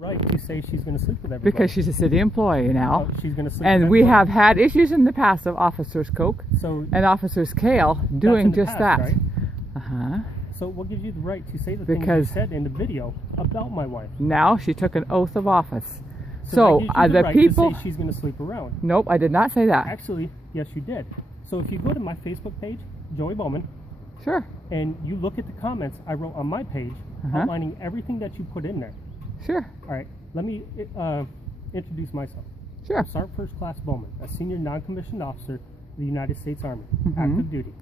right to say she's going to sleep with everybody? Because she's a city employee now. Oh, she's going to sleep with And we everybody. have had issues in the past of Officers Koch So and Officers Kale doing in the just past, that. right? Uh-huh. So what gives you the right to say the Because- things you said in the video about my wife? Now she took an oath of office. So So that gives you the right people... to say she's going to sleep around. Nope, I did not say that. Actually, yes, you did. So if you go to my Facebook page, Joey Bowman, Sure, and you look at the comments I wrote on my page, outlining everything that you put in there. sure, All right, let me introduce myself. sure. Sergeant First Class Bowman, a senior non-commissioned officer of the United States Army, Mm-hmm. active duty.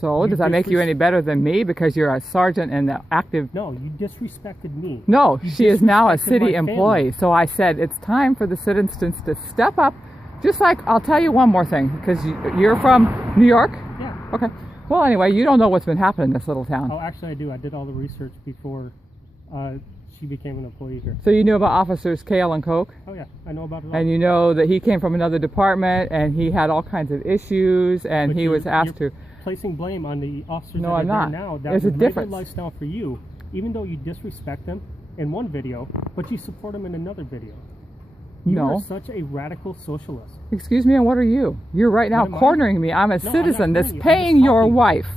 So You does that make you disres- any better than me because you're a sergeant and the active... No, you disrespected me. No, You she is now a disrespected city my family. employee. So I said it's time for the citizens to step up. Just like, I'll tell you one more thing, because you're from New York? Yeah. Okay. Well, anyway, you don't know what's been happening in this little town. Oh, actually, I do. I did all the research before she became an employee here. So you knew about Officers Kale and Koch? Oh, yeah. I know about it all. And you know that he came from another department and he had all kinds of issues and But he you're- was asked you're to... placing blame on the officers No, that I'm are not. there now. That There's a would make difference. their lifestyle for you, even though you disrespect them in one video, but you support them in another video. You No. are such a radical socialist. Excuse me, and what are you? You're right now What am I? cornering me. I'm a I'm not citizen that's cornering you. I'm paying just your talking. wife.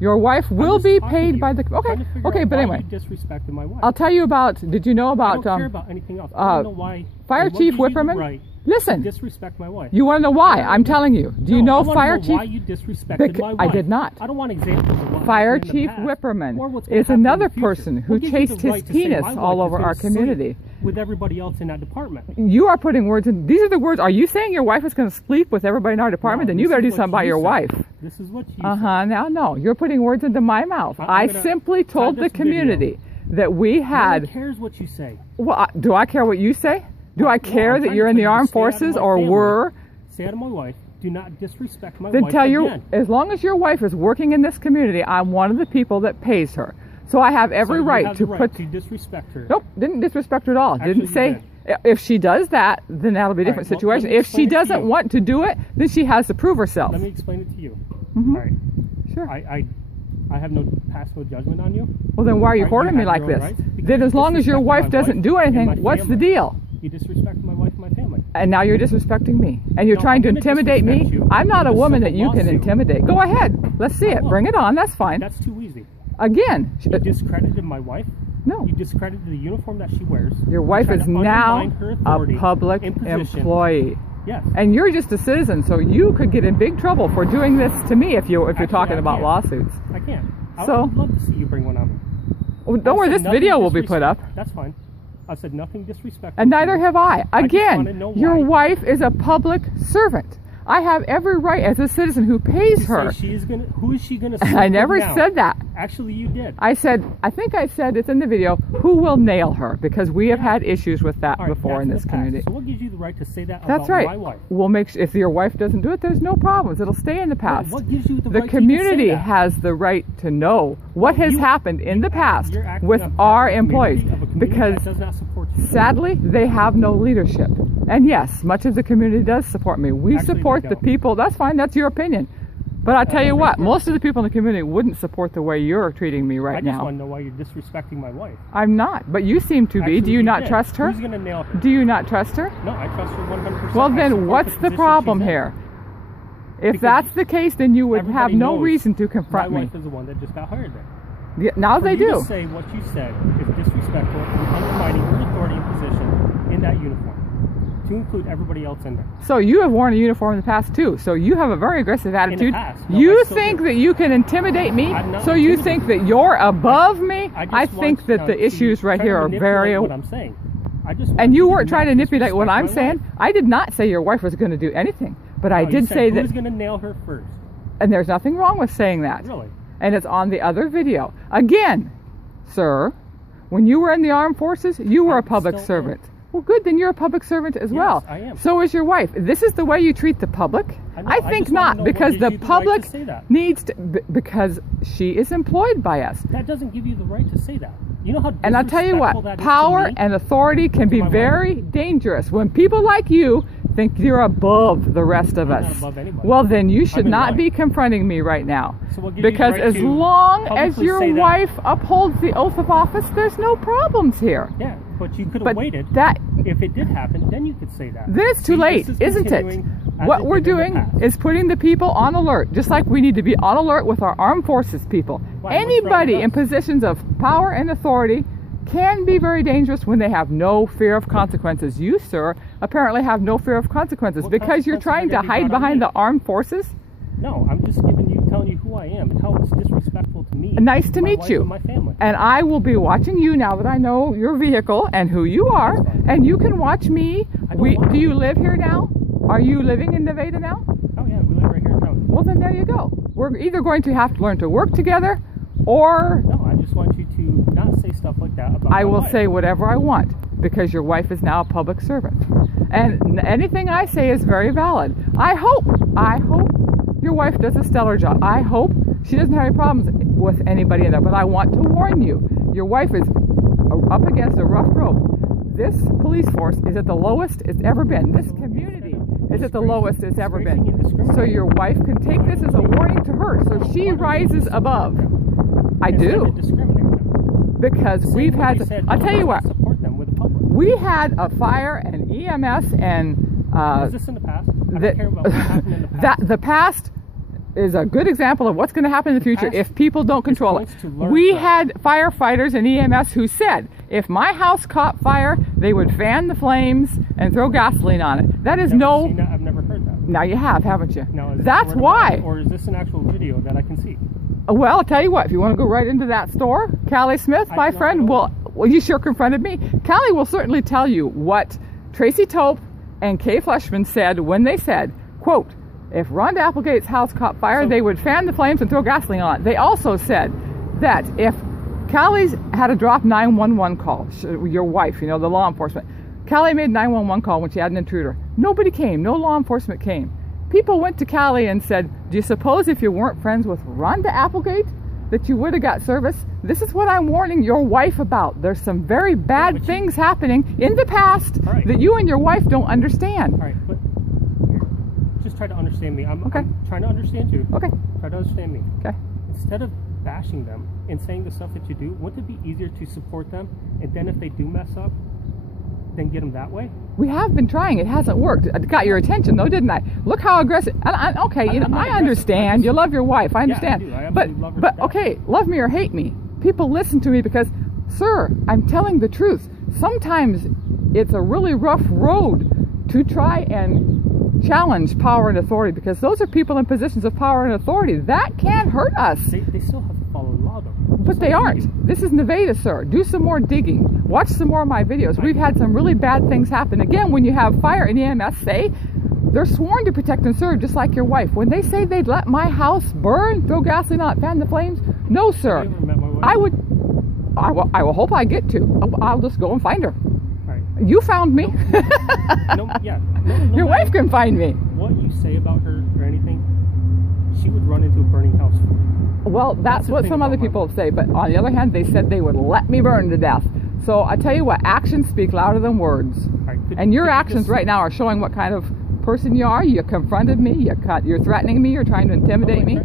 Your wife I'm will just be talking to paid you. by the... Trying to Okay, figure okay, out but why anyway. you disrespected my wife. I'll tell you about... Did you know I about... don't care about anything else. I don't know why. Fire and what Chief gives you the Whipperman? right Listen, to disrespect my wife. you want to know why? I'm telling you. Do you No, I know wanna Fire know Chief... why you disrespected my wife. I did not. I don't want examples of what Fire happened in the Chief past, Whipperman or what's gonna is happen in the another future. person who What gives you the chased his right to say penis my all wife over is our gonna sleep community. with everybody else in that department? You are putting words in... These are the words... Are you saying your wife is going to sleep with everybody in our department? No, Then you this better do is what something about you your said. wife. This is what you Uh-huh. Now, no. You're putting words into my mouth. I'm I gonna- simply told this the community that we said. No had... one cares what you say. Well, do I care what you say? Do I care I'm that trying you're to in the tell you to armed stay out of forces my or family. were? Say out of my wife. Do not disrespect my Then wife tell your... again. As long as your wife is working in this community, I'm one of the people that pays her. So I have every So you right have to the right put... to disrespect her. Nope, didn't disrespect her at all. Actually, Didn't you say... If she does that, then that'll be a different All right, well, let situation. me If she explain it to doesn't you. want to do it, then she has to prove herself. Let me explain it to you. Mhm. All right. Sure. I have no pass no judgment on you. Well, then why are you All right, hoarding you me have like your own this? rights because Then you as long as your disrespected wife my doesn't wife do and anything, my what's the family. deal? You disrespect my wife and my family. And now you're disrespecting me. And you're No, trying to I'm gonna intimidate me? disrespect you I'm not a with a woman that civil you can lawsuit. intimidate. Go ahead. Let's see I it. will. Bring it on. That's fine. That's too easy. Again, You discredited my wife. no. You discredited the uniform that she wears. Your You wife tried is to now undermine her a authority public and position. employee. Yes. And you're just a citizen, so you could get in big trouble for doing this to me if you're Actually, talking I about can't. lawsuits. I can. I So- would love to see you bring one on me. Well, don't I worry, said this nothing video will be put up. That's fine. I said nothing disrespectful. And to neither you. have I. just wanna Again, know your why. wife is a public servant. I have every right as a citizen who pays You her. say she is gonna. Who is she gonna? sleep I with never now? said that. Actually, you did. I think I said it's in the video, who will nail her? Because we have had issues with that All right, before that's in the this past. community. So what gives you the right to say that That's about right. my wife? We'll make if your wife doesn't do it, there's no problems. It'll stay in the past. What gives you the The right to even community say that? has the right to know what has You- happened in the past You're acting with on our behalf of a employees community- of a community because that does not support you. sadly they have no leadership. And yes, much of the community does support me. We Actually, they support the don't. people. That's fine. That's your opinion. But I'll tell you don't what, think most of the people in the community wouldn't support the way you're treating me I right just now. want to know why you're disrespecting my wife. I'm not, but you seem to be. Actually, Do you not did. trust her? Who's gonna nail her? Do you not trust her? No, I trust her 100%. Well, I then support what's the position problem she's in. here? If Because that's the case, then you would have Everybody no knows reason to confront my me. wife is the one that just got hired there. Yeah, now For they you do. to say what you said is disrespectful and undermining her authority and position in that uniform, to include everybody else in there. So you have worn a uniform in the past too. So you have a very aggressive attitude. past. No, I You still think do. that you can intimidate me? I'm not So you intimidating. think that you're above me? I, just I want, think that the to issues right try to here are manipulate very... what I'm saying. I just want And you to weren't trying to not manipulate what I'm disrespect my saying. wife. I did not say your wife was going to do anything. But I No, you did said say that... who's going to nail her first? And there's nothing wrong with saying that. Really? And it's on the other video. Again, sir, when you were in the armed forces, you were a I'm public still servant. Well, good, then you're a public servant as Yes, well. I am. So is your wife. This is the way you treat the public? I know, I I think just wanna not, know what because gives the you the right to public say that. needs to, because she is employed by us. That doesn't give you the right to say that. You know how And I'll tell you disrespectful what, that is to power me? and authority can be my wife. very dangerous when people like you think you're above the rest of I'm us. not above anybody. Well, then you should I'm in not line. be confronting me right now. So we'll give you the Because right as to long as publicly your say that. wife upholds the oath of office, there's no problems here. Yeah, but you could But have waited. that If it did happen, then you could say that. then it's too See, late, this is isn't it? continuing as What it we're did in the doing past. is putting the people on alert, just like we need to be on alert with our armed forces people. Why? What's wrong Anybody with in us? positions of power and authority can be very dangerous when they have no fear of consequences. You, sir, apparently have no fear of consequences What because you're consequences trying are to gonna be hide brought on behind me? the armed forces. No, I'm just telling you who I am and how it's disrespectful to me. Nice to my meet wife, you. and my family. And I will be watching you now that I know your vehicle and who you are, That's fine. and you can watch me. I don't want Do you to. live here now? Are you living in Nevada now? Oh yeah, we live right here in town. Well, then there you go. We're either going to have to learn to work together, or No, I just want you to not say stuff like that about I my will wife. say whatever I want because your wife is now a public servant. And anything I say is very valid. I hope your wife does a stellar job. I hope she doesn't have any problems with anybody in there. But I want to warn you, your wife is up against a rough road. This police force is at the lowest it's ever been. This community is at the lowest it's ever been. So your wife can take this as a warning to her so she rises above. I Instead do. of discriminating them. Because Same we've way had, you said I'll tell you what, support them with the public. we had a fire and EMS and Is this in the past? I don't care about what happened in the past. the past is a good example of what's going to happen in the future past if people don't control it. points to learn We from. had firefighters and EMS who said if my house caught fire, they would fan the flames and throw gasoline on it. That is Never seen that. I've never heard that. Now you have, haven't you? Now, is this That's word of why. mouth, or is this an actual video that I can see? Well, I'll tell you what, if you want to go right into that store, Callie Smith, I my cannot friend, go. well, you sure confronted me. Callie will certainly tell you what Tracy Tope and Kay Fleshman said when they said, quote, if Rhonda Applegate's house caught fire, So- they would fan the flames and throw gasoline on it. They also said that if Callie's had a drop 911 call, your wife, the law enforcement, Callie made a 911 call when she had an intruder. Nobody came, no law enforcement came. People went to Callie and said, do you suppose if you weren't friends with Rhonda Applegate that you would have got service? This is what I'm warning your wife about. There's some very bad but you- things happening in the past All right. that you and your wife don't understand. All right, but here, just try to understand me. Okay. I'm trying to understand you. Okay, Try to understand me. okay. Instead of bashing them and saying the stuff that you do, wouldn't it be easier to support them? And then if they do mess up, then get them that way? We have been trying. It hasn't worked. I got your attention though, didn't I? Look how aggressive. Okay, I'm not I aggressive. understand. You love your wife. I understand. do. I but absolutely love her but to death. okay, love me or hate me. People listen to me because, sir, I'm telling the truth. Sometimes it's a really rough road to try and challenge power and authority because those are people in positions of power and authority. That can hurt us. They still have to follow the law, though. But Just they like we aren't. do. This is Nevada, sir. Do some more digging. Watch some more of my videos. We've had some really bad things happen. Again, when you have fire and EMS say, they're sworn to protect and serve just like your wife. When they say they'd let my house burn, throw gasoline on it, fan the flames, no, sir. Have you ever met my wife? I will hope I get to. I'll just go and find her. All right. You found me. No, yeah. No Your wife can find me. What you say about her or anything, she would run into a burning house for you. Well, that's the what thing some other about my people say, but on the other hand, they said they would let me burn to death. So I tell you what, actions speak louder than words. All right, And your could you actions just- right now are showing what kind of person you are. You confronted me, you're threatening me, you're trying to intimidate Oh, me.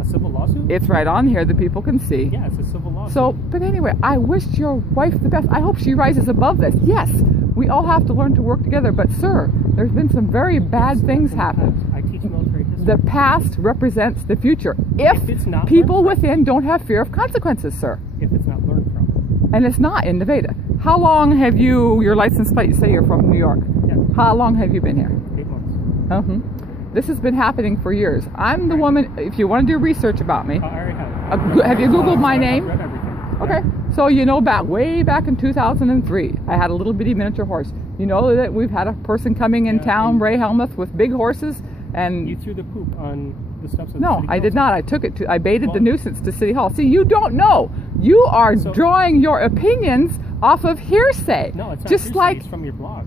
A civil lawsuit? It's right on here that people can see. Yeah, it's a civil lawsuit. So, but anyway, I wish your wife the best. I hope she rises above this. Yes, we all have to learn to work together, but sir, there's been some very bad things happen. I teach military history. The past represents the future. If it's not people learned from. within don't have fear of consequences, sir. If it's not learned from. And it's not in Nevada. How long have your license plate, you say you're from New York. Yeah, How long have you been here? 8 months. This has been happening for years. I'm the woman, if you want to do research about me, I already have. have you Googled my name? I've read everything. Okay, so you know way back in 2003, I had a little bitty miniature horse. You know that we've had a person coming in Yeah, town, and- Ray Helmuth, with big horses, and You threw the poop on the steps of the no, city I did council. not. I baited the Well- nuisance to City Hall. See, you don't know. You are So- drawing your opinions off of hearsay. No, it's not just hearsay, like it's from your blog.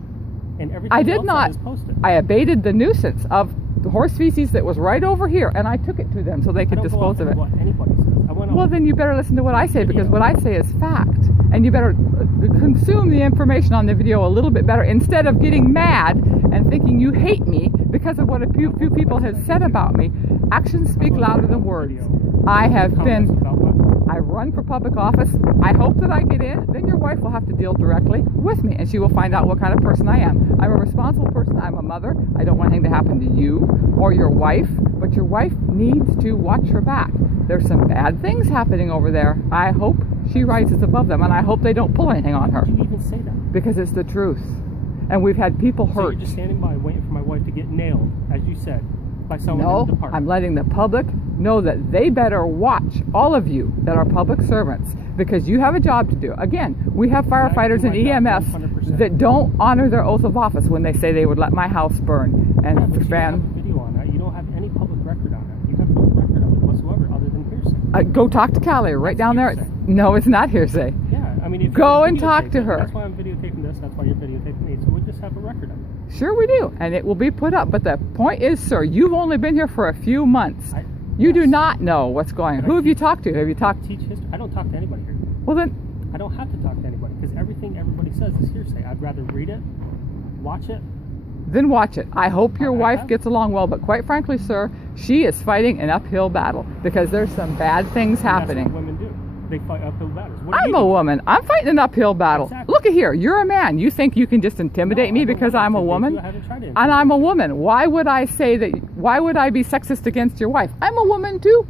And everything I did else not. that is posted. I abated the nuisance of the horse feces that was right over here, and I took it to them so they I could don't go dispose off of it. What anybody says. I went Well, on then you better listen to what I say because video. what I say is fact. and you better consume the information on the video a little bit better instead of getting mad and thinking you hate me because of what a few people have said about me. Actions speak louder than words. I run for public office. I hope that I get in. Then your wife will have to deal directly with me, and she will find out what kind of person I am. I'm a responsible person. I'm a mother. I don't want anything to happen to you or your wife, but your wife needs to watch her back. There's some bad things happening over there. I hope she rises above them, and I hope they don't pull anything on her. How do you even say that? Because it's the truth. And we've had people hurt. So you're just standing by waiting for my wife to get nailed, as you said, by someone in the No, department. I'm letting the public know that they better watch all of you that are public servants, because you have a job to do. Again, we have firefighters and EMS 100%. that don't honor their oath of office when they say they would let my house burn. And Yeah, but you don't fan. have a video on that. You don't have any public record on it. You have no record of it whatsoever other than hearsay. Go talk to Callie right That's down there. hearsay. No, it's not hearsay. Yeah, I mean, if Go you're and talk to videotaping, her. That's why I'm videotaping this. That's why you're videotaping me. So we just have a record of it. Sure we do, and it will be put up. But the point is, sir, you've only been here for a few months. You do not know what's going on. Who have you talked to? Have you talked? Teach history. I don't talk to anybody here. Well then, I don't have to talk to anybody because everything everybody says is hearsay. I'd rather read it, watch it. then watch it. I hope your I wife have. gets along well, but quite frankly, sir, she is fighting an uphill battle because there's some bad things happening. That's what women do. They fight uphill battles. What do I'm you a do? woman. I'm fighting an uphill battle. Exactly. Look at here. You're a man. You think you can just intimidate No, me I don't because want to I'm a intimidate woman? you. I haven't tried to And I'm a intimidate you. woman. Why would I say that? Why would I be sexist against your wife? I'm a woman too.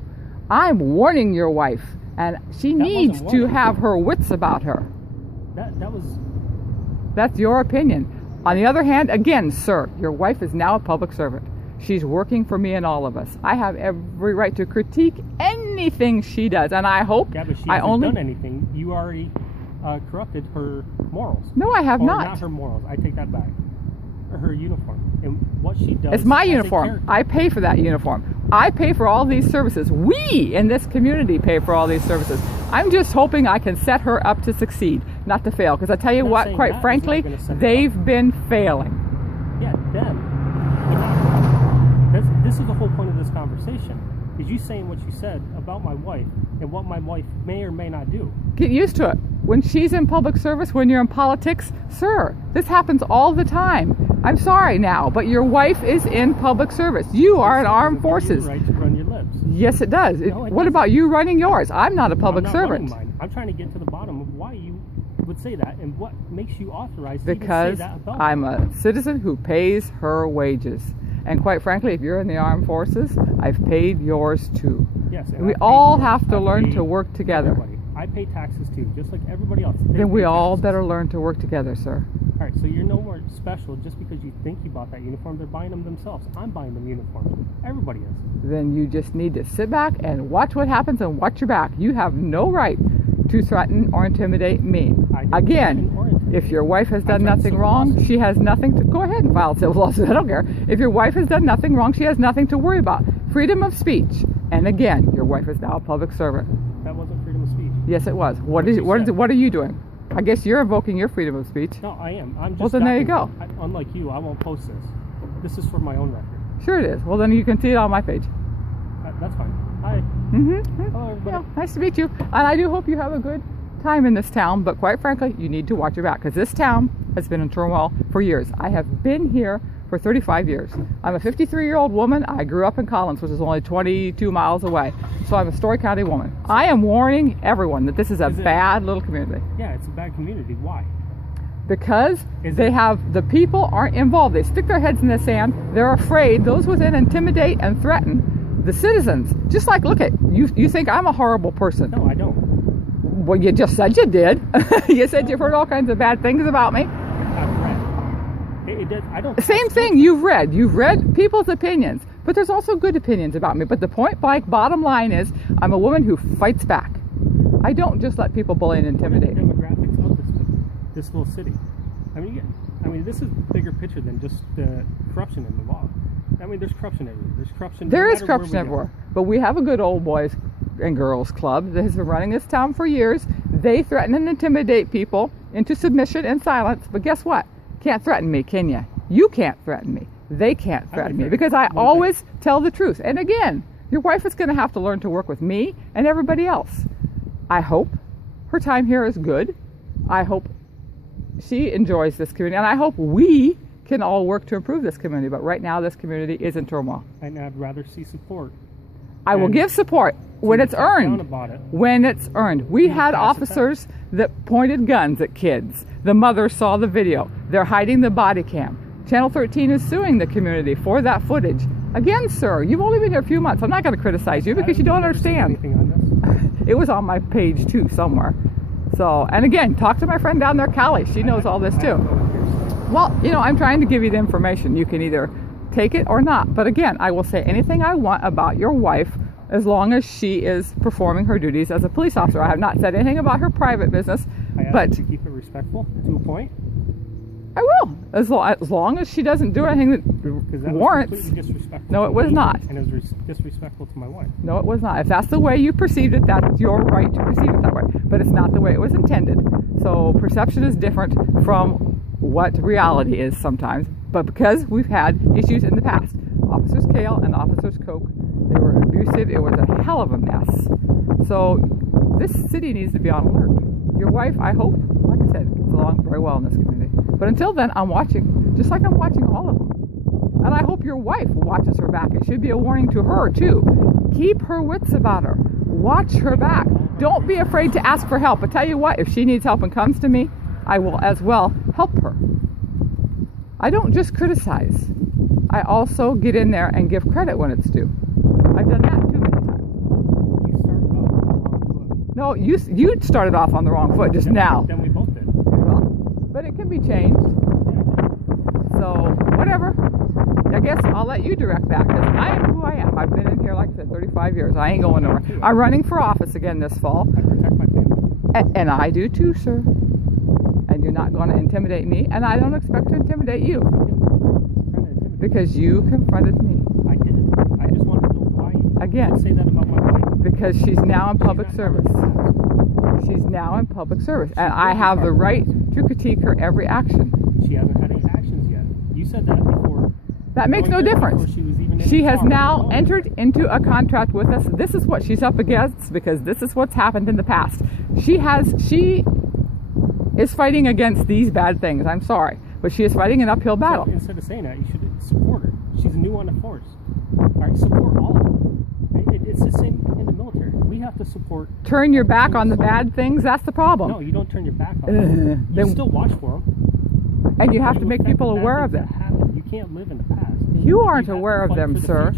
I'm warning your wife, and she That needs wasn't to warning. have her wits about her. That was. That's your opinion. On the other hand, again, sir, your wife is now a public servant. She's working for me and all of us. I have every right to critique anything she does, and I hope Yeah, but she I hasn't only. done anything. You already corrupted her morals. No, I have Or not. Not her morals. I take that back. Her uniform and what she does. It's my as a uniform. character. I pay for that uniform. I pay for all these services. We in this community pay for all these services. I'm just hoping I can set her up to succeed, not to fail. Because I tell you I'm not what, saying quite that is frankly, not gonna set her they've up. been failing. Yeah, them. But not this is the whole point of this conversation. Is you saying what you said about my wife and what my wife may or may not do. Get used to it. When she's in public service, when you're in politics, sir, this happens all the time. I'm sorry now, but your wife is in public service. You are in armed forces. Right to run your lips. Yes, it does. No, it What doesn't. about you running yours? I'm not a public I'm not servant. running mine. I'm trying to get to the bottom of why you would say that and what makes you authorized to Because even say that about I'm me. a citizen who pays her wages. And quite frankly, if you're in the armed forces, I've paid yours too. Yes, and We I pay all you. have to I learn pay to work together. everybody. I pay taxes too, just like everybody else. They Then we pay all taxes. better learn to work together, sir. All right, so you're no more special just because you think you bought that uniform. They're buying them themselves. I'm buying them uniforms. Everybody is. Then you just need to sit back and watch what happens and watch your back. You have no right to threaten or intimidate me. I didn't Again, threaten or intimidate. if your wife has done threatened nothing civil wrong, lawsuit. she has nothing to go ahead and file a civil lawsuit. I don't care. If your wife has done nothing wrong, she has nothing to worry about. Freedom of speech. And again, your wife is now a public servant. That wasn't freedom of speech. Yes, it was. What That's is? what you said. What are you doing? I guess you're invoking your freedom of speech. No, I am. I'm just. Well, then there you documenting. Unlike you, I won't post this. This is for my own record. Sure it is. Well, then you can see it on my page. That's fine. Hi. Mm-hmm. Hello, everybody. Yeah, nice to meet you. And I do hope you have a good time in this town. But quite frankly, you need to watch your back because this town has been in turmoil for years. I have been here for 35 years. I'm a 53-year-old woman. I grew up in Collins, which is only 22 miles away. So I'm a Story County woman. I am warning everyone that this is a Is it- bad little community. Yeah, it's a bad community. Why? Because Is they it- have, the people aren't involved. They stick their heads in the sand. They're afraid. Those within intimidate and threaten the citizens. Just like, look at, you think I'm a horrible person. No, I don't. Well, you just said you did. You said you've heard all kinds of bad things about me. I've read. I don't. Same thing you've read. You've read people's opinions. But there's also good opinions about me. But the point blank bottom line is I'm a woman who fights back. I don't just let people bully and What are the intimidate me. demographics of this little city? I mean, this is a bigger picture than just corruption in the law. I mean, there's corruption everywhere. There's corruption. There no is matter where corruption we go. everywhere. But we have a good old boys and girls club that has been running this town for years. They threaten and intimidate people into submission and silence. But guess what? Can't threaten me, can you? You can't threaten me. They can't threaten me because I always tell the truth. And again, your wife is going to have to learn to work with me and everybody else. I hope her time here is good. I hope she enjoys this community, and I hope we can all work to improve this community. But right now, this community is in turmoil. And I'd rather see support. I will give support when it's earned. When it's earned. We had officers that pointed guns at kids. The mother saw the video. They're hiding the body cam. Channel 13 is suing the community for that footage. Again, sir, you've only been here a few months. I'm not going to criticize you because you don't understand. It was on my page too somewhere. So, and again, talk to my friend down there, Callie. She knows all this too. Well, you know, I'm trying to give you the information. You can either take it or not. But again, I will say anything I want about your wife as long as she is performing her duties as a police officer. I have not said anything about her private business. But to keep it respectful to a point. I will, as long as she doesn't do anything that warrants. No, it was not. And it was disrespectful to my wife. No, it was not. If that's the way you perceived it, that's your right to perceive it that way. But it's not the way it was intended. So perception is different from what reality is sometimes. But because we've had issues in the past, Officers Kale and Officers Koch, they were abusive. It was a hell of a mess. So this city needs to be on alert. Your wife, I hope, like I said, gets along very well in this community. But until then, I'm watching, just like I'm watching all of them. And I hope your wife watches her back. It should be a warning to her, too. Keep her wits about her. Watch her back. Don't be afraid to ask for help. I tell you what, if she needs help and comes to me, I will as well help her. I don't just criticize. I also get in there and give credit when it's due. I've done that too many times. No, you started off on the wrong foot just now. Then we both did. Well, but it can be changed. So, whatever. I guess I'll let you direct that because I am who I am. I've been in here, like I said, 35 years. I ain't going nowhere. I'm running for office again this fall. I protect my family. And I do too, sir. And you're not going to intimidate me, and I don't expect to intimidate you. Because you confronted me. I did. I just wanted to know why you say that about my wife. Because she's now in public service. She's now in public service. And I have the right to critique her every action. She hasn't had any actions yet. You said that before. That makes no difference. She has now entered into a contract with us. This is what she's up against because this is what's happened in the past. She is fighting against these bad things. I'm sorry. But she is fighting an uphill battle. So instead of saying that, you should support her. She's new on the force. All right, support all of them. It's the same in the military. We have to support. Turn your back on the bad things. That's the problem. No, you don't turn your back on them. You still watch for them. And you have to make people aware of them. You can't live in the past. You aren't aware of them, sir.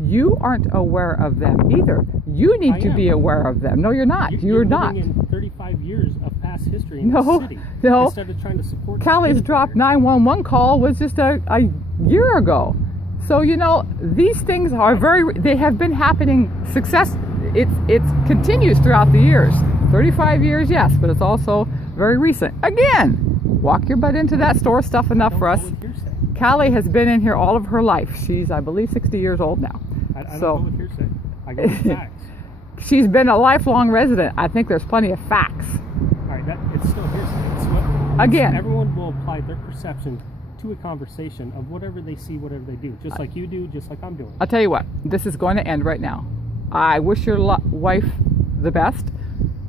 You aren't aware of them either. You need to be aware of them. No, you're not. You're not. Living in 35 years of past history in the city. No. Instead of trying to support. Callie's dropped 911 call was just a year ago. So, you know, these things are they have been happening. It continues throughout the years. 35 years, yes, but it's also very recent. Again, walk your butt into that store stuff enough for us. Callie has been in here all of her life. She's, I believe, 60 years old now. I don't go with hearsay. I go with facts. She's been a lifelong resident. I think there's plenty of facts. All right, it's still hearsay. Again, everyone will apply their perception to a conversation of whatever they see, whatever they do, just like you do, just like I'm doing. I'll tell you what, this is going to end right now. I wish your wife the best.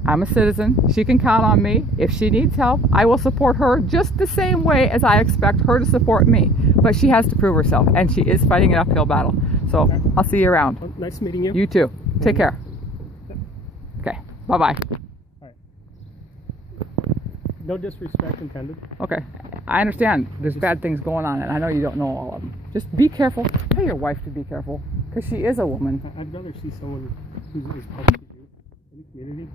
I'm a citizen. She can count on me. If she needs help, I will support her just the same way as I expect her to support me. But she has to prove herself, and she is fighting an uphill battle. So okay. I'll see you around. Well, nice meeting you. You too. Take care. Okay. Bye-bye. All right. No disrespect intended. Okay. I understand there's bad things going on, and I know you don't know all of them. Just be careful. Tell your wife to be careful, because she is a woman. I'd rather see someone who's as public as you in the community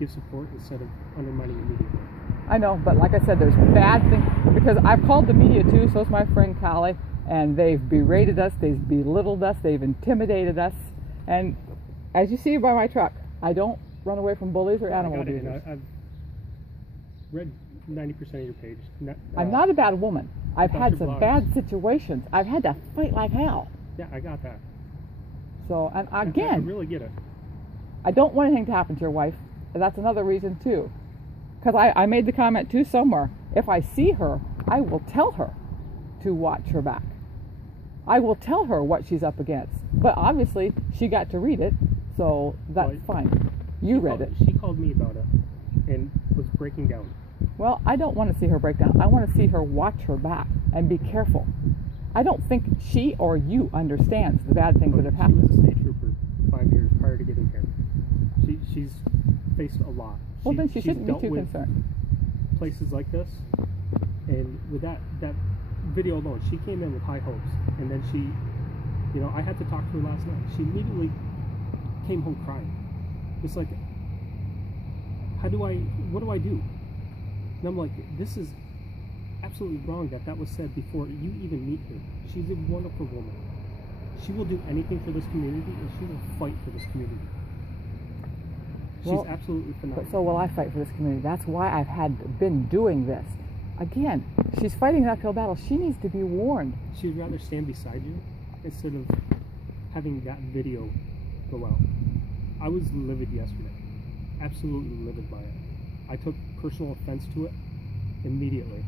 give support instead of undermining the media. I know, but like I said, there's bad things, because I've called the media too, so's my friend Callie, and they've berated us, they've belittled us, they've intimidated us, and as you see by my truck, I don't run away from bullies or animal abusers. I've read 90% of your page. I'm not a bad woman. I've had some bad situations. I've had to fight like hell. Yeah, I got that. So, and again, I really get it. I don't want anything to happen to your wife. That's another reason too, because I made the comment too somewhere, if I see her, I will tell her to watch her back. I will tell her what she's up against, but obviously she got to read it, so that's fine. You read it. She called me about it and was breaking down. Well, I don't want to see her break down. I want to see her watch her back and be careful. I don't think she or you understands the bad things that have happened. She was a state trooper 5 years prior to getting here. She's faced a lot. Well, then she shouldn't be dealt too with concerned. places like this, and with that video alone, she came in with high hopes, and then she, you know, I had to talk to her last night. She immediately came home crying. It's like, what do I do? And I'm like, this is absolutely wrong that was said before you even meet her. She's a wonderful woman. She will do anything for this community, and she will fight for this community. She's absolutely phenomenal. But so will I fight for this community. That's why I've been doing this. Again, she's fighting an uphill battle. She needs to be warned. She'd rather stand beside you instead of having that video go out. I was livid yesterday. Absolutely livid by it. I took personal offense to it immediately.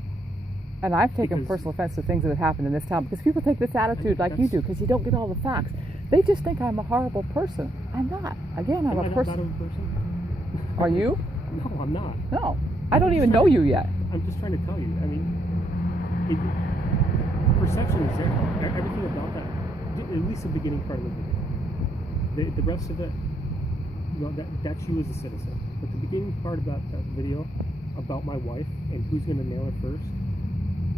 And I've taken personal offense to things that have happened in this town because people take this attitude like you do because you don't get all the facts. They just think I'm a horrible person. I'm not. Again, I'm a person. Not a person. Are you? No, I'm not. No. I don't even know you yet. I'm just trying to tell you. I mean, perception is there. Everything about that, at least the beginning part of the video. The rest of it, well, that's you as a citizen. But the beginning part about that video, about my wife and who's going to nail her first,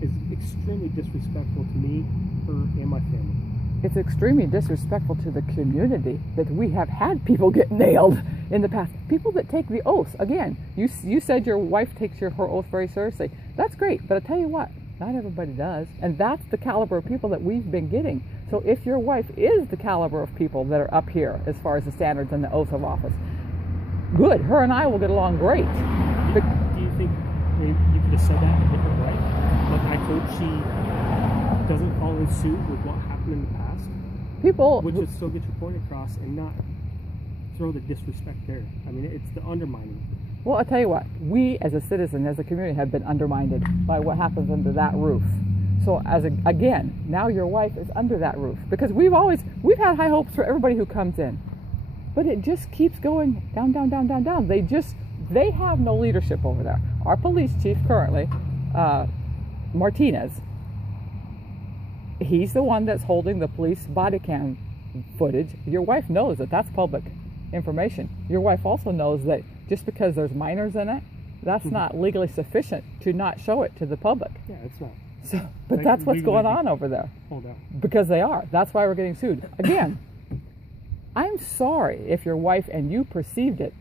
is extremely disrespectful to me, her, and my family. It's extremely disrespectful to the community that we have had people get nailed in the past. People that take the oath. Again, you said your wife takes her oath very seriously. That's great, but I tell you what, not everybody does. And that's the caliber of people that we've been getting. So if your wife is the caliber of people that are up here as far as the standards and the oath of office, good. Her and I will get along great. Do you think you could have said that in a different way? Like, I hope she doesn't follow suit with what happened in the past. People would just still get your point across and not throw the disrespect there. I mean, it's the undermining. Well, I'll tell you what, we as a citizen, as a community, have been undermined by what happens under that roof. So again, now your wife is under that roof because we've had high hopes for everybody who comes in. But it just keeps going down, down, down, down, down. They have no leadership over there. Our police chief currently, Martinez, he's the one that's holding the police body cam footage. Your wife knows that that's public information. Your wife also knows that just because there's minors in it, that's not legally sufficient to not show it to the public. Yeah, it's not. So, but that's what's going on over there. Hold on. Because they are. That's why we're getting sued. Again, I'm sorry if your wife and you perceived it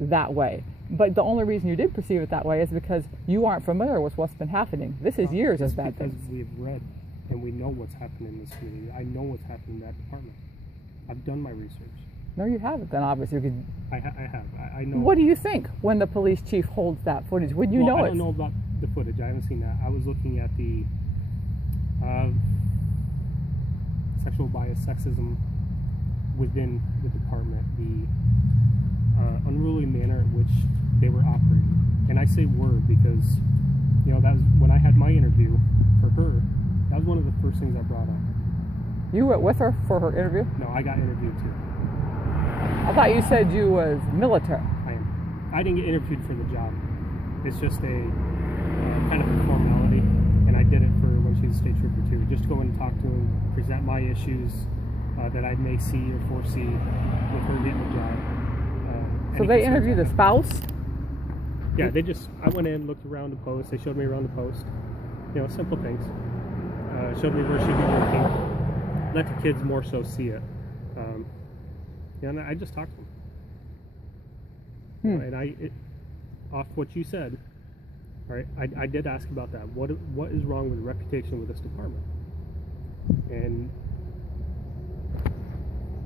that way. But the only reason you did perceive it that way is because you aren't familiar with what's been happening. This is years of bad things. Because we've read and we know what's happened in this community. I know what's happened in that department. I've done my research. No, you haven't. Then obviously, I have. I know. What do you think when the police chief holds that footage? Would you know it? I don't know about the footage. I haven't seen that. I was looking at the sexual bias, sexism within the department, the unruly manner in which they were operating. And I say were because, you know, that was when I had my interview for her. That was one of the first things I brought up. You went with her for her interview? No, I got interviewed too. I thought you said you was military. I am. I didn't get interviewed for the job. It's just a kind of a formality, and I did it for when she was a state trooper too. Just go in and talk to him, present my issues that I may see or foresee with her getting the job. So they interviewed the spouse? Yeah, I went in, looked around the post. They showed me around the post. You know, simple things. Showed me where she'd be working. Let the kids more so see it. And I just talked to them. And off what you said, right? I did ask about that. What is wrong with the reputation with this department? And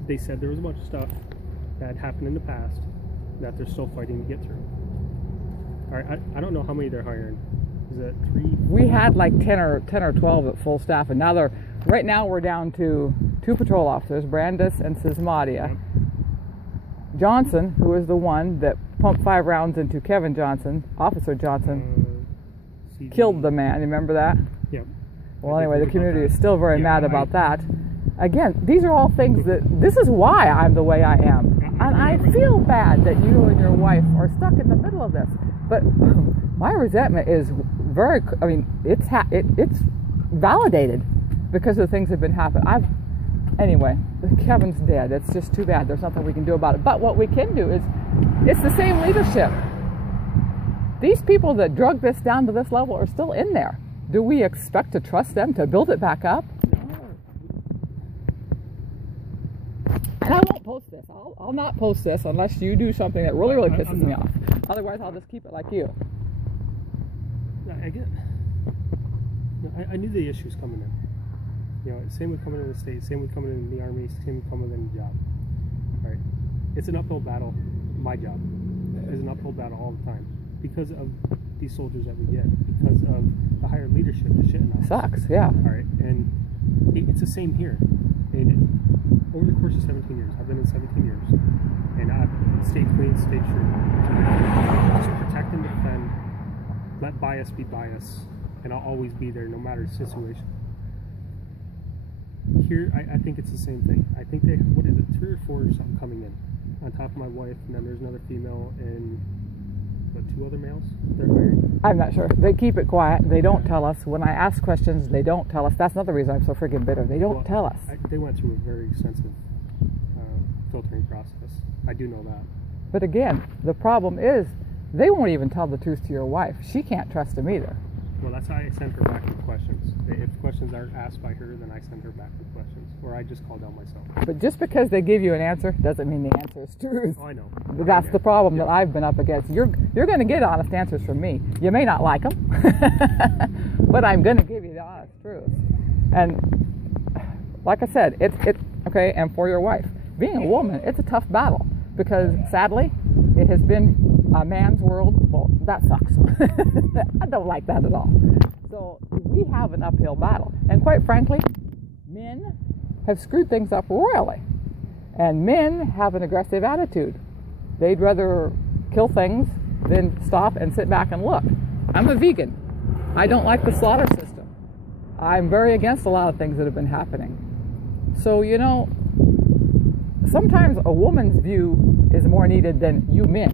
they said there was a bunch of stuff that had happened in the past that they're still fighting to get through. All right, I don't know how many they're hiring. Is it 3? We had like 10 or 12 at full staff, and now right now we're down to 2 patrol officers, Brandis and Sismadia. Yep. Johnson, who is the one that pumped 5 rounds into Kevin Johnson, Officer Johnson, killed the man. Remember that? Yep. Well, anyway, the community is still very mad about that. Again, these are all things this is why I'm the way I am. And I feel bad that you and your wife are stuck in the middle of this. But my resentment is very, I mean, it's validated because of things that have been happening. Anyway, Kevin's dead. It's just too bad. There's nothing we can do about it. But what we can do is, it's the same leadership. These people that drug this down to this level are still in there. Do we expect to trust them to build it back up? And I won't post this. I'll not post this unless you do something that really, really pisses me off. Otherwise, I'll just keep it like you. I get. I knew the issues coming in. You know, same with coming in the state, same with coming in the army, same with coming in the job. Right? It's an uphill battle. My job is an uphill battle all the time because of these soldiers that we get, because of the higher leadership that's shitting on us. Sucks, yeah. All right, and it's the same here. And over the course of 17 years, I've been in 17 years, and I've stayed clean, stayed true. Just protect and defend. Let bias be bias, and I'll always be there, no matter the situation. Here, I think it's the same thing. I think they, what is it, 3 or 4 or something coming in on top of my wife, and then there's another female and what, 2 other males they're hiring? I'm not sure. They keep it quiet. They don't tell us. When I ask questions, they don't tell us. That's another reason I'm so freaking bitter. They don't tell us. They went through a very extensive filtering process. I do know that. But again, the problem is they won't even tell the truth to your wife. She can't trust them either. Well, that's how I send her back with questions. If questions aren't asked by her, then I send her back with questions, or I just call down myself. But just because they give you an answer doesn't mean the answer is truth. Oh, I know. That's the problem that I've been up against. You're going to get honest answers from me. You may not like them, but I'm going to give you the honest truth. And like I said, it's okay. And for your wife, being a woman, it's a tough battle because sadly, it has been a man's world. Well, that sucks. I don't like that at all. So we have an uphill battle. And quite frankly, men have screwed things up royally. And men have an aggressive attitude. They'd rather kill things than stop and sit back and look. I'm a vegan. I don't like the slaughter system. I'm very against a lot of things that have been happening. So, you know, sometimes a woman's view is more needed than you men.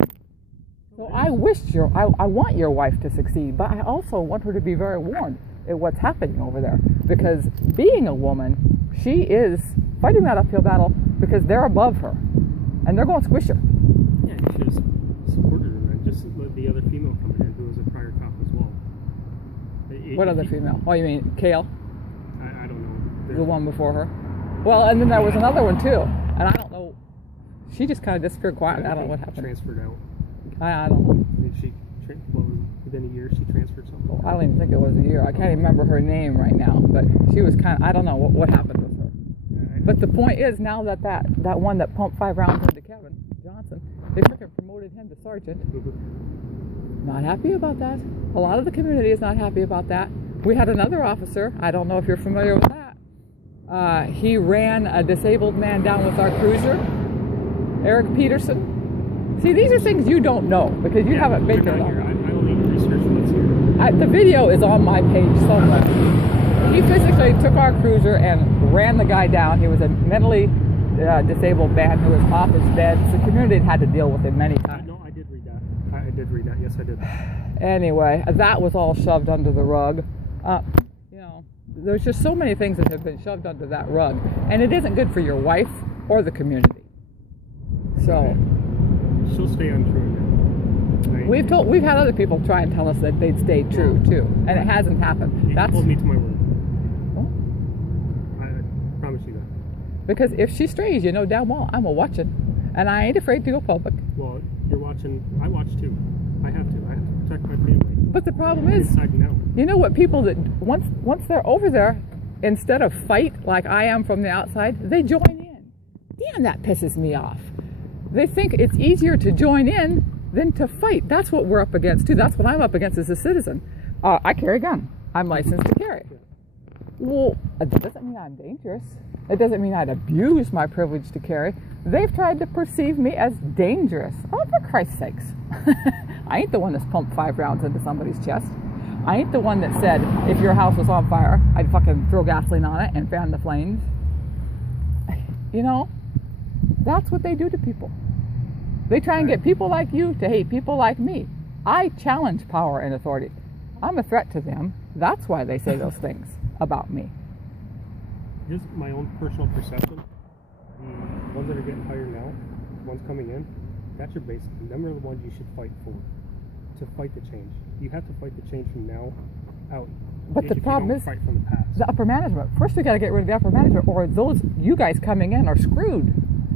So I want your wife to succeed, but I also want her to be very warned at what's happening over there. Because being a woman, she is fighting that uphill battle because they're above her. And they're going to squish her. Yeah, you should have supported her then. Just let the other female come in who was a prior cop as well. What other female? Oh, you mean Kale? I don't know. The one before her? Well, and then there was another one too. And I don't know. She just kind of disappeared quietly. I don't know what happened. Transferred out. I don't know. I mean, within a year she transferred something. I don't even think it was a year. I can't even remember her name right now. But she was kind of, I don't know what happened with her. Yeah, but the point is now that one that pumped 5 rounds into Kevin Johnson, they freaking promoted him to sergeant. Not happy about that. A lot of the community is not happy about that. We had another officer, I don't know if you're familiar with that. He ran a disabled man down with our cruiser, Eric Peterson. See, these are things you don't know because you haven't been here. I only research what's here. The video is on my page somewhere. He physically took our cruiser and ran the guy down. He was a mentally disabled man who was off his bed. So the community had to deal with him many times. No, I did read that. I did read that. Yes, I did. Anyway, that was all shoved under the rug. You know, there's just so many things that have been shoved under that rug, and it isn't good for your wife or the community. So she'll stay untrue. Right? We've had other people try and tell us that they'd stay true too, and it hasn't happened. That's hold me to my word. Well, I promise you that. Because if she strays, you know damn well I'm a watching, and I ain't afraid to go public. Well, you're watching. I watch too. I have to protect my family. But the problem is, inside and out. You know what? People that once they're over there, instead of fight like I am from the outside, they join in. Damn, that pisses me off. They think it's easier to join in than to fight. That's what we're up against too. That's what I'm up against as a citizen. I carry a gun. I'm licensed to carry. Well, it doesn't mean I'm dangerous. It doesn't mean I'd abuse my privilege to carry. They've tried to perceive me as dangerous. Oh, for Christ's sakes. I ain't the one that's pumped 5 rounds into somebody's chest. I ain't the one that said, if your house was on fire, I'd fucking throw gasoline on it and fan the flames. You know, that's what they do to people. They try and get people like you to hate people like me. I challenge power and authority. I'm a threat to them. That's why they say those things about me. Just my own personal perception. The ones that are getting hired now, the ones coming in, that's your base. Them are the ones you should fight for. To fight the change. You have to fight the change from now out. But the problem is fight from the past. the upper management. First we got to get rid of the upper management, or those you guys coming in are screwed.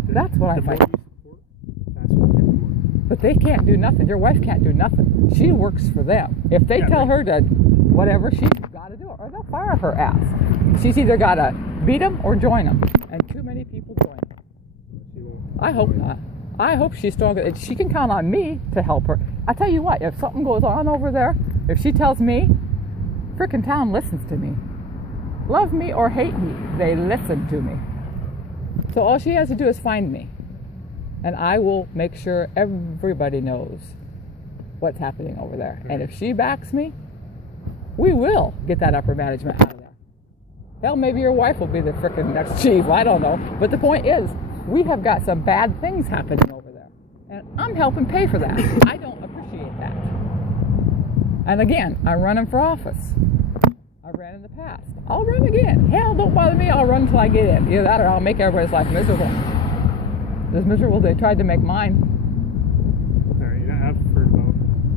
That's what I fight. The more you support, the faster you get the money. But they can't do nothing. Your wife can't do nothing. She works for them. If they tell her to whatever, she's got to do it, or they'll fire her ass. She's either got to beat them or join them, and too many people join them. I hope not. I hope she's strong. She can count on me to help her. I tell you what, if something goes on over there, if she tells me, frickin' town listens to me. Love me or hate me, they listen to me. So all she has to do is find me. And I will make sure everybody knows what's happening over there. And if she backs me, we will get that upper management out of there. Hell, maybe your wife will be the frickin' next chief. I don't know. But the point is, we have got some bad things happening over there. And I'm helping pay for that. I don't appreciate that. And again, I'm running for office. I ran in the past. I'll run again. Hell, don't bother me. I'll run until I get in. Either that or I'll make everybody's life miserable. As miserable they tried to make mine. All right, I've heard about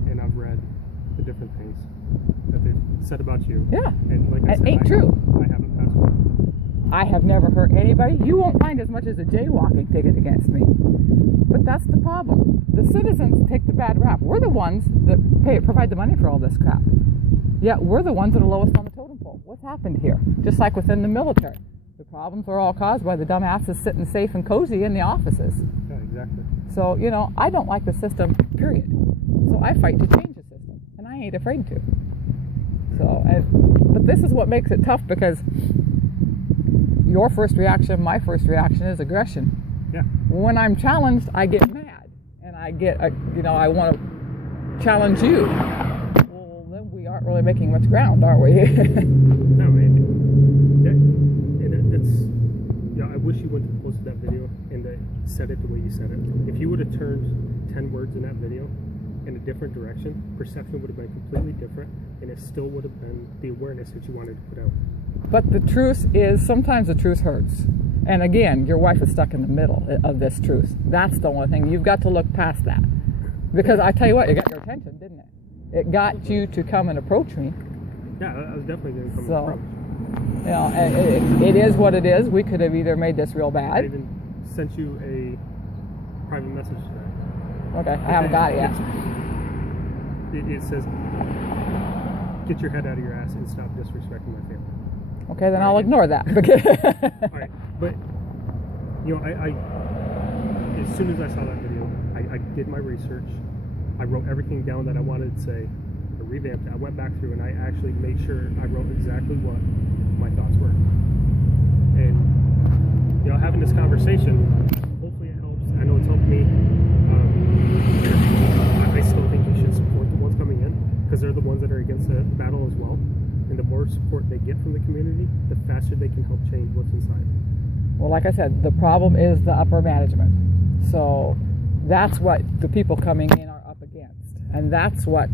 and I've read the different things that they've said about you. Yeah. And like I said, ain't true. I haven't passed one. I have never hurt anybody. You won't find as much as a jaywalking ticket against me. But that's the problem. The citizens take the bad rap. We're the ones that provide the money for all this crap. Yet we're the ones that are lowest on the totem pole. What's happened here? Just like within the military. The problems are all caused by the dumbasses sitting safe and cozy in the offices. Yeah, exactly. So, I don't like the system, period. So I fight to change the system. And I ain't afraid to. So, but this is what makes it tough, because your first reaction, my first reaction is aggression. Yeah. When I'm challenged, I get mad, and I get, I want to challenge you. Well, then we aren't really making much ground, are we? No, I wish you wouldn't have posted that video and said it the way you said it. If you would have turned 10 words in that video in a different direction, perception would have been completely different, and it still would have been the awareness that you wanted to put out. But the truth is, sometimes the truth hurts. And again, your wife is stuck in the middle of this truth. That's the only thing. You've got to look past that. Because I tell you what, it got your attention, didn't it? It got you to come and approach me. Yeah, I was definitely going to come and approach. It is what it is. We could have either made this real I bad. even sent you a private message today. Okay, I haven't got it yet. It says, get your head out of your ass and stop disrespecting my family. Okay, then I'll ignore that. Okay. All right, but I as soon as I saw that video, I did my research. I wrote everything down that I wanted to say. I revamped it. I went back through and I actually made sure I wrote exactly what my thoughts were. And having this conversation, hopefully it helps. I know it's helped me. I still think you should support the ones coming in, because they're the ones that are against the battle as well. And the more support they get from the community, the faster they can help change what's inside. Well, like I said, the problem is the upper management. So that's what the people coming in are up against. And that's what